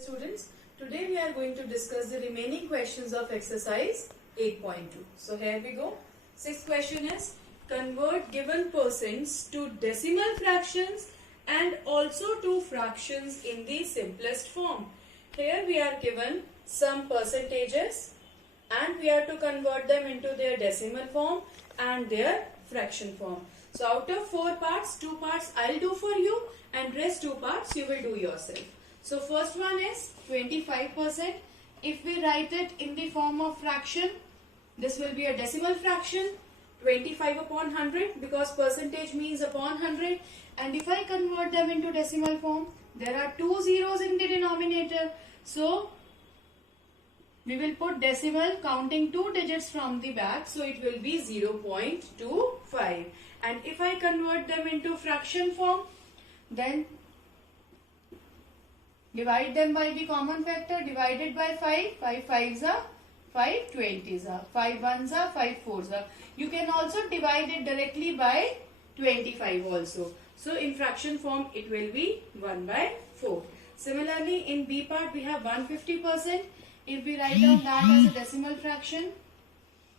Students, today we are going to discuss the remaining questions of exercise 8.2. So here we go. Sixth question is convert given percents to decimal fractions and also to fractions in the simplest form. Here we are given some percentages and we are to convert them into their decimal form and their fraction form. So out of 4 parts, 2 parts I'll do for you and rest 2 parts you will do yourself. So first one is 25%. If we write it in the form of fraction, this will be a decimal fraction, 25 upon 100 because percentage means upon 100. And if I convert them into decimal form, there are 2 zeros in the denominator. So we will put decimal counting 2 digits from the back. So it will be 0.25. And if I convert them into fraction form, then divide them by the common factor, divided by 5. 5 5s are 5 20s are 5 1s are 5 4s are. You can also divide it directly by 25 also. So in fraction form it will be 1 by 4. Similarly in B part we have 150%. If we write down that as a decimal fraction,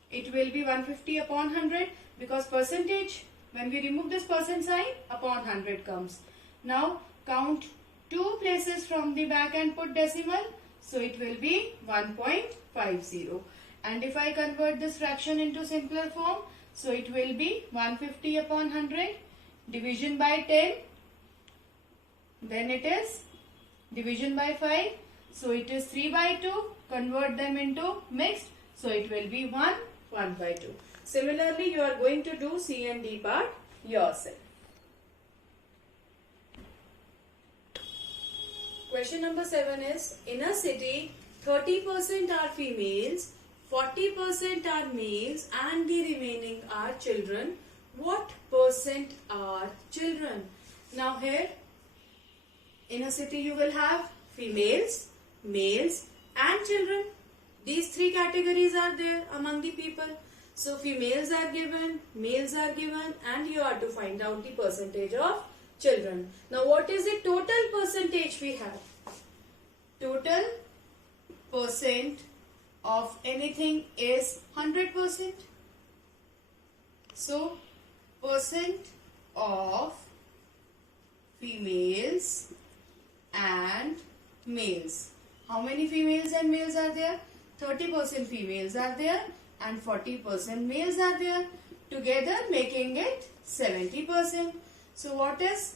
it will be 150 upon 100 because percentage, when we remove this percent sign, upon 100 comes. Now count 2 places from the back and put decimal, so it will be 1.50. And if I convert this fraction into simpler form, so it will be 150 upon 100 division by 10, then it is division by 5, so it is 3 by 2, convert them into mixed, so it will be 1 by 2. Similarly, you are going to do C and D part yourself. Question number 7 is, in a city, 30% are females, 40% are males and the remaining are children. What percent are children? Now here, in a city you will have females, males and children. These 3 categories are there among the people. So females are given, males are given and you are to find out the percentage of children. Now what is the total percentage we have? Total percent of anything is 100%. So percent of females and males. How many females and males are there? 30% females are there and 40% males are there, together making it 70%. So what is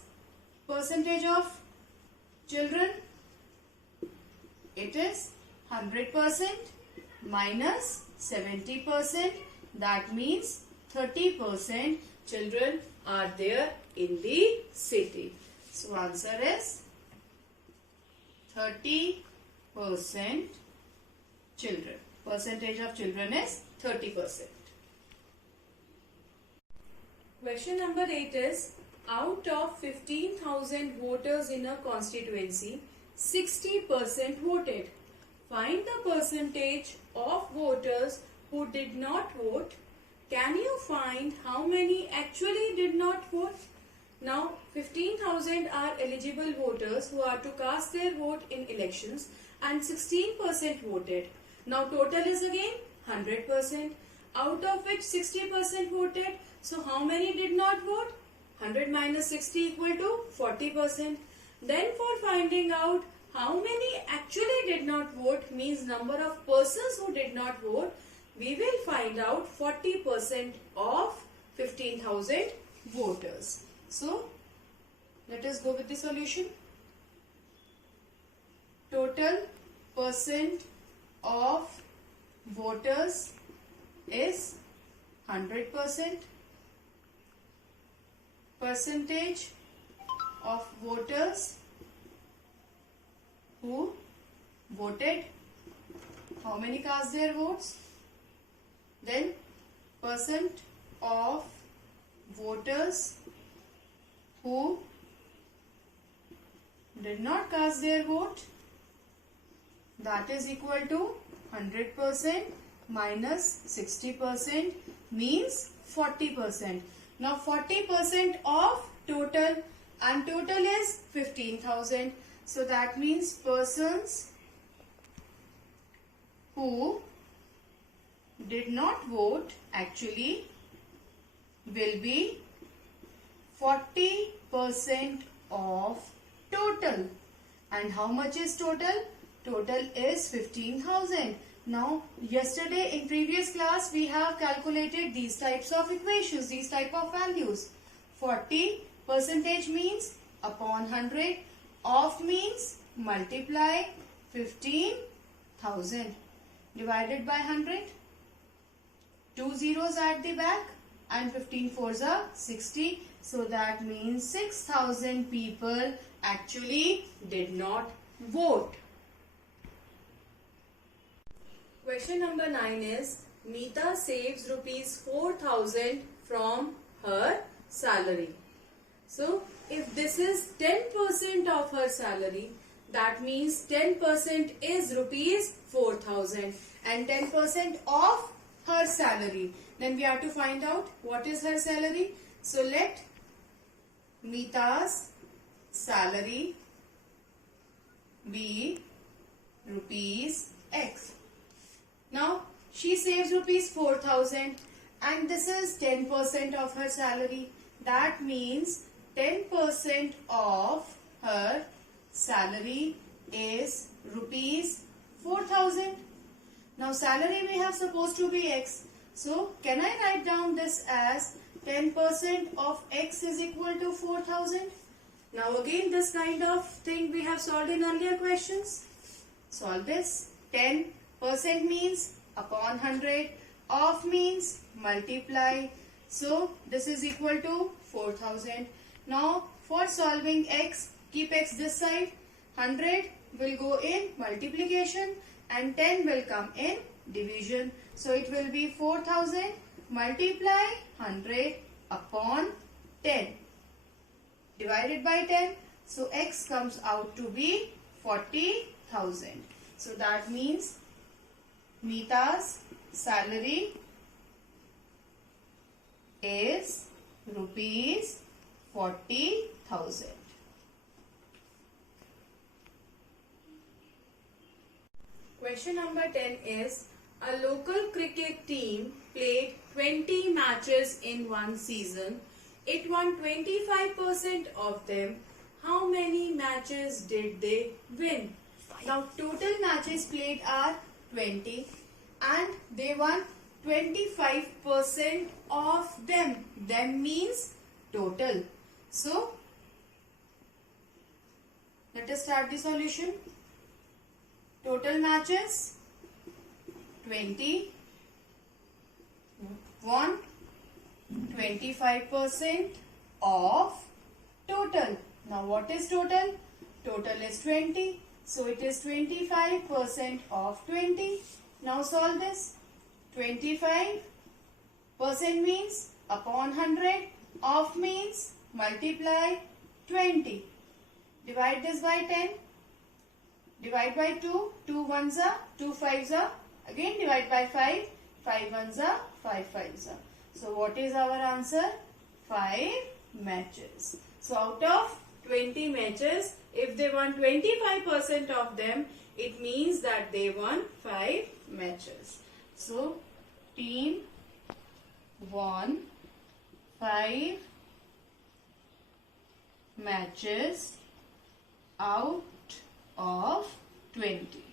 percentage of children? It is 100% minus 70%. That means 30% children are there in the city. So answer is 30% children. Percentage of children is 30%. Question number 8 is, out of 15,000 voters in a constituency, 60% voted. Find the percentage of voters who did not vote. Can you find how many actually did not vote? Now 15,000 are eligible voters who are to cast their vote in elections and 16% voted. Now total is again 100%, out of which 60% voted. So how many did not vote? 100 minus 60 equal to 40%. Then for finding out how many actually did not vote means number of persons who did not vote, we will find out 40% of 15,000 voters. So let us go with the solution. Total percent of voters is 100%. Percentage of voters who voted, how many cast their votes? Then percent of voters who did not cast their vote, that is equal to 100% minus 60% means 40%. Now 40% of total, and total is 15,000. So that means persons who did not vote actually will be 40% of total. And how much is total? Total is 15,000. Now, yesterday in previous class we have calculated these types of equations, these type of values. 40 percentage means upon 100, of means multiply 15,000 divided by 100. 2 zeros at the back and 15 fours are 60. So that means 6,000 people actually did not vote. Question number 9 is Meeta saves rupees 4,000 from her salary. So if this is 10% of her salary, that means 10% is rupees 4,000 and 10% of her salary. Then we have to find out what is her salary. So let Meeta's salary be rupees X. Now she saves rupees 4,000 and this is 10% of her salary. That means 10% of her salary is rupees 4,000. Now salary we have supposed to be X. So can I write down this as 10% of X is equal to 4,000? Now again this kind of thing we have solved in earlier questions. Solve this. 10% means upon 100, of means multiply. So this is equal to 4,000. Now for solving X, keep X this side. 100 will go in multiplication and 10 will come in division. So it will be 4,000 multiply 100 upon 10 divided by 10. So X comes out to be 40,000. So that means Meeta's salary is rupees 40,000. Question number 10 is a local cricket team played 20 matches in one season. It won 25% of them. How many matches did they win? Now total matches played are 20 and they won 25% of them. Them means total. So let us start the solution. Total matches 20, won 25% of total. Now what is total? Total is 20. So it is 25% of 20. Now solve this. 25% means upon 100, of means multiply 20. Divide this by 10. Divide by 2. 2 ones are, 2 fives are. Again divide by 5. 5 ones are, 5 fives are. So what is our answer? 5 matches. So out of 20 matches, if they won 25% of them, it means that they won 5 matches. So team won 5 matches out of 20.